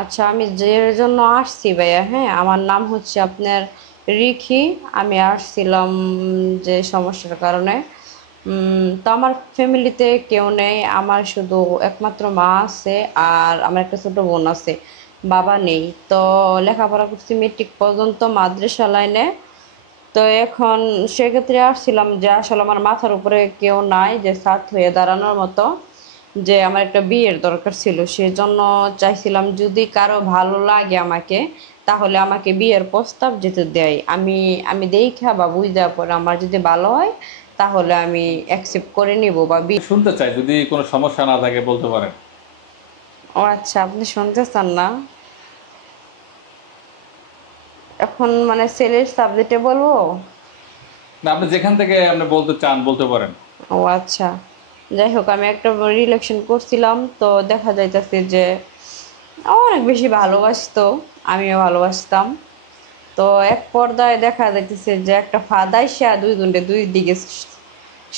আচ্ছা, আমি যে জন্য আসছি ভাইয়া, হ্যাঁ, আমার নাম হচ্ছে আপনার রিখি। আমি আসছিলাম যে সমস্যার কারণে। তো আমার ফ্যামিলিতে কেউ নেই, আমার শুধু একমাত্র মা আছে আর আমার একটা ছোট বোন আছে। বাবা নেই। তো লেখাপড়া করছি মেট্রিক পর্যন্ত মাদ্রাসা লাইনে। তো এখন সেক্ষেত্রে আসছিলাম যে আসলে আমার মাথার উপরে কেউ নাই যে ছাদ হয়ে দাঁড়ানোর মতো, যে আমার একটা বিয়ের দরকার ছিল। সেজন্য চাইছিলাম যদি কারো ভালো লাগে আমাকে, তাহলে আমাকে বিয়ের প্রস্তাব যেতে দেয়, আমি আমি দেখা বা বুঝ দেওয়ার পরে আমার যদি ভালো হয় তাহলে আমি অ্যাকসেপ্ট করে নিব বা বিয়ে। শুনতে চাই, যদি কোনো সমস্যা না থাকে বলতে পারেন। ও আচ্ছা, আপনি শুনতে চান না? এখন মানে ছেলের সাবজেক্টে বলবো? না, আপনি যেখান থেকে আপনি বলতে চান বলতে পারেন। ও আচ্ছা, যাই হোক, আমি একটা রিলেশন করছিলাম, তো দেখা যাইতেছে যে অনেক বেশি ভালোবাসতো, আমিও ভালোবাসতাম। তো এক পর্যায়ে দেখা যাইতেছে যে একটা ফাদাই সে দুই গুন্ডে দুই দিকে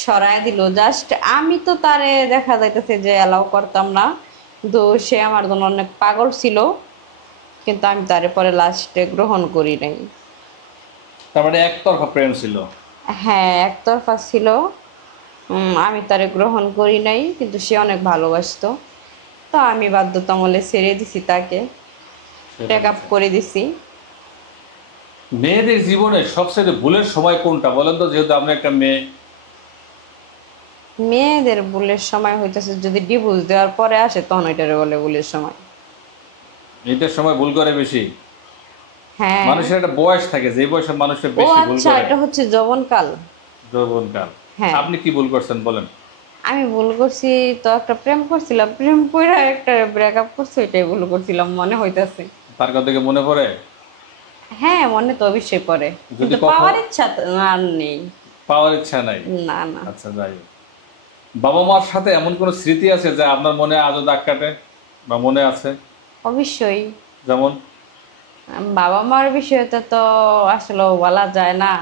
সরায় দিল। জাস্ট আমি তো তারে দেখা যাইতেছে যে অ্যালাউ করতাম না, কিন্তু সে আমার জন্য অনেক পাগল ছিল। কিন্তু আমি তারে পরে লাস্টে গ্রহণ করি নাই। তার মানে একতরফা প্রেম ছিল। হ্যাঁ, একতরফা ছিল। আমি তারে গ্রহণ করি নাই, কিন্তু সে অনেক ভালোবাসতো। তো আমি বাধ্যতামূলক ছেড়ে দিছি তাকে, সেটা ব্রেক আপ আচ্ছা। করে দিছি। মেয়েদের জীবনে সবচেয়ে ভুলের সময় কোনটা বলেন তো, যেহেতু আপনি একটা মেয়ে। মেয়েদের ভুলের সময় হইতেছে যদি ডিভোর্স দেওয়ার পরে আসে, তখন ওইটারে বলে ভুলের সময়। মেয়েদের সময় ভুল করে বেশি। হ্যাঁ। মানুষের একটা বয়স থাকে, যে বয়সে মানুষের ও বেশি ভুল আচ্ছা, করে। এটা হচ্ছে যৌবনকাল। যৌবনকাল। হ্যাঁ, আপনি কি ভুল করছেন বলেন। আমি ভুল করছি। তো একটা প্রেম করছিলাম, প্রেম করে একটা ব্রেকআপ করছি, এটাই ভুল করছিলাম মনে হইতাছে। তার কথা থেকে মনে পড়ে। হ্যাঁ, মনে তো অবশ্যই পড়ে, যদি কিন্তু কখন পাওয়ার ইচ্ছা তো আর নেই। পাওয়ার ইচ্ছা নাই। না না। আচ্ছা, যাই হোক। বাবা মার সাথে এমন কোনো স্মৃতি আছে যা আপনার মনে আজও দাগ কাটে বা মনে আছে? অবশ্যই। যেমন? বাবা মার বিষয়টা তো আসলে বলা যায় না।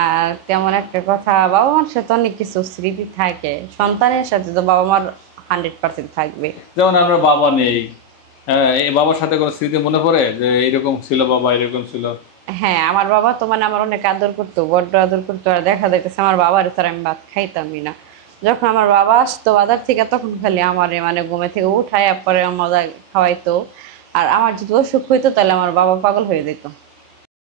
আর তেমন একটা কথা, বাবা মার সাথে অনেক কিছু স্মৃতি থাকে, সন্তানের সাথে তো বাবা মার 100% থাকবে। যেমন আমরা বাবা নেই, হ্যাঁ, এই বাবার সাথে কোনো স্মৃতি মনে পড়ে যে এরকম ছিল বাবা, এরকম ছিল? হ্যাঁ, আমার বাবা তো মানে আমার অনেক আদর করতো, বড্ড আদর করতো। আর দেখা যাইতেছে আমার বাবার ছাড়া আমি ভাত খাইতামই না। যখন আমার বাবা আসতো বাজার থেকে, তখন খালি আমারে মানে ঘুমে থেকে উঠায় পরে মজা খাওয়াইতো। আর আমার যদি অসুখ হইতো তাহলে আমার বাবা পাগল হয়ে যেত।